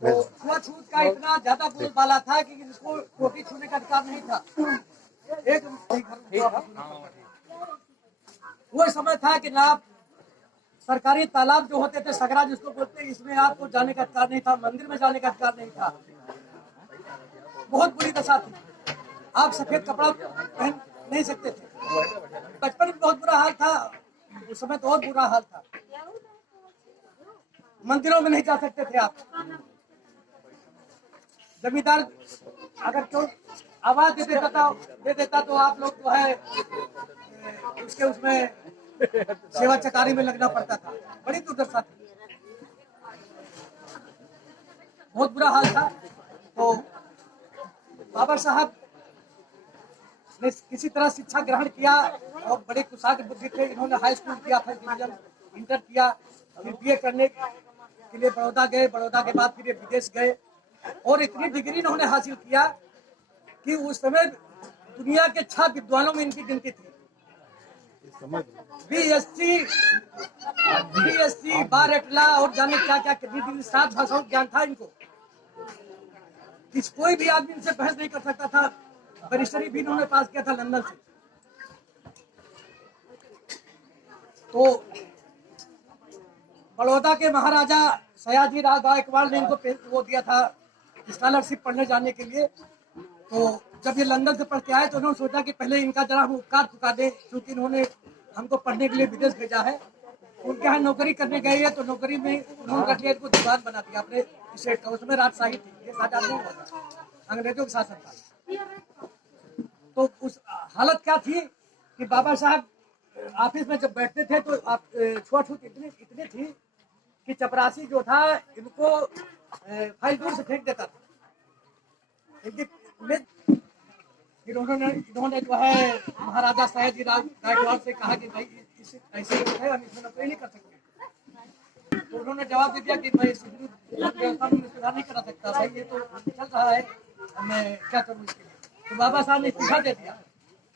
तो छुआछूत का इतना ज्यादा बोलबाला था कि इसको रोटी छूने का अधिकार नहीं था। वो समय था कि ना सरकारी तालाब जो होते थे, सगरा जिसको बोलते हैं, इसमें आपको जाने का अधिकार नहीं था, मंदिर में जाने का अधिकार नहीं था। बहुत बुरी दशा थी, आप सफेद कपड़ा पहन नहीं सकते थे। बचपन में बहुत बुरा हाल था, उस समय तो और बुरा हाल था। मंदिरों में नहीं जा सकते थे आप। जमींदार अगर क्यों आवाज दे देता तो आप लोग जो है उसमें सेवा चकारी में लगना पड़ता था। बड़ी दुर्दशा थी, बहुत बुरा हाल था। तो बाबा साहब ने किसी तरह शिक्षा ग्रहण किया और बड़े कुशाग्र बुद्धि थे। इन्होंने हाई स्कूल किया, फर्स्ट डिवीजन, इंटर किया, फिर बीए करने के लिए बड़ौदा गए। बड़ौदा के बाद फिर ये विदेश गए और इतनी डिग्री इन्होंने हासिल किया कि उस समय दुनिया के 6 विद्वानों में इनकी गिनती थी। बीएससी, बार एटला और जाने क्या क्या कितनी 7 भाषाओं ज्ञान था इनको। कोई भी आदमी इनसे बहस नहीं कर सकता था। बैरिस्टरी भी इन्होंने पास किया था लंदन से। तो बड़ौदा के महाराजा सयाजी राव गायकवाड़ ने इनको वो दिया था स्कॉलरशिप पढ़ने जाने के लिए। तो जब ये लंदन से पढ़ के आए तो उन्होंने सोचा कि पहले इनका जरा हम उपकार चुका दें, क्योंकि इन्होंने हमको पढ़ने के लिए विदेश भेजा है। उनके यहाँ नौकरी करने गए है तो नौकरी में उन्होंने इनको दीवान बना दिया अपने स्टेट का। उसमें राजशाही थी, ये शाहजहां नहीं हुआ था, अंग्रेजों के शासन था। तो उस हालत क्या थी कि बाबा साहब ऑफिस में जब बैठते थे तो छुआछूत इतनी थी कि चपरासी जो था इनको फाइल दूर से फेंक देता था। इन्होंने जो है महाराजा सयाजी राव गायकवाड़ से कहा कि भाई ऐसे है, हम इसमें नौकरी नहीं कर सकते। तो उन्होंने जवाब दे दिया कि भाई व्यवस्था में सुधार नहीं करा सकता, भाई ये तो चल रहा है, मैं क्या करूँ इसके लिए। तो बाबा साहब ने इस्तीफा दे दिया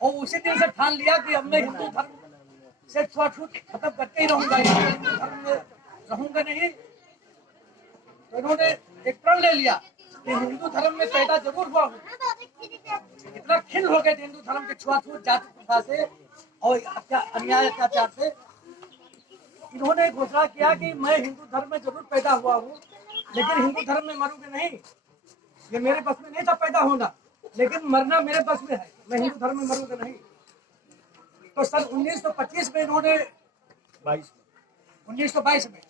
और उसी दिन से ठान लिया कि अब मैं हिंदू धर्म से छुआछूत खत्म करके ही रहूंगा, हिंदू धर्म में रहूंगा नहीं। तो इन्होंने एक प्रण ले लिया कि हिंदू धर्म में पैदा जरूर हुआ हूँ। इतना खिल हो गए थे हिंदू धर्म के छुआछूत जाति प्रथा से और अन्याय अत्याचार से। इन्होंने घोषणा किया कि मैं हिंदू धर्म में जरूर पैदा हुआ हूँ, लेकिन हिंदू धर्म में मरूंगा नहीं। ये मेरे बस में नहीं था पैदा होना, लेकिन मरना मेरे बस में है। मैं हिंदू धर्म में मरूंगा नहीं। तो सन 1925 में इन्होंने 1922 में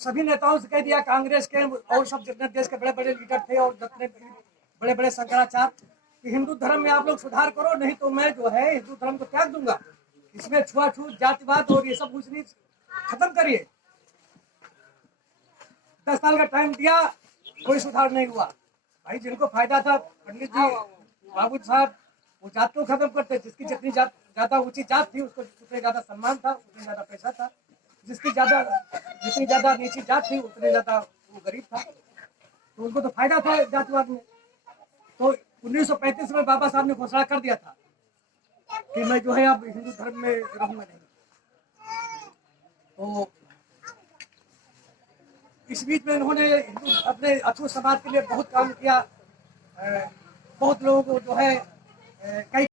सभी नेताओं से कह दिया, कांग्रेस के और सब जितने देश के बड़े बड़े लीडर थे और जितने बड़े बड़े शंकराचार्य, कि हिंदू धर्म में आप लोग सुधार करो, नहीं तो मैं जो है हिंदू धर्म को त्याग दूंगा। इसमें छुआछूत, जातिवाद और ये सब कुछ नहीं, खत्म करिए। 10 साल का टाइम दिया, कोई सुधार नहीं हुआ। भाई जिनको फायदा था, पंडित जी, बाबू साहब, वो जात को खत्म करते। जिसकी जितनी ज्यादा ऊंची जात थी उसको उतने ज्यादा सम्मान था, उतने ज्यादा पैसा था। जितनी ज्यादा नीची जात थी उतने ज्यादा वो गरीब था। तो उनको तो फायदा था जातिवाद में। तो 1935 में बाबा साहब ने घोषणा कर दिया था कि मैं जो है अब हिंदू धर्म में रहूंगा नहीं। तो इस बीच में इन्होंने अपने अछूत समाज के लिए बहुत काम किया। बहुत लोगों को जो है कई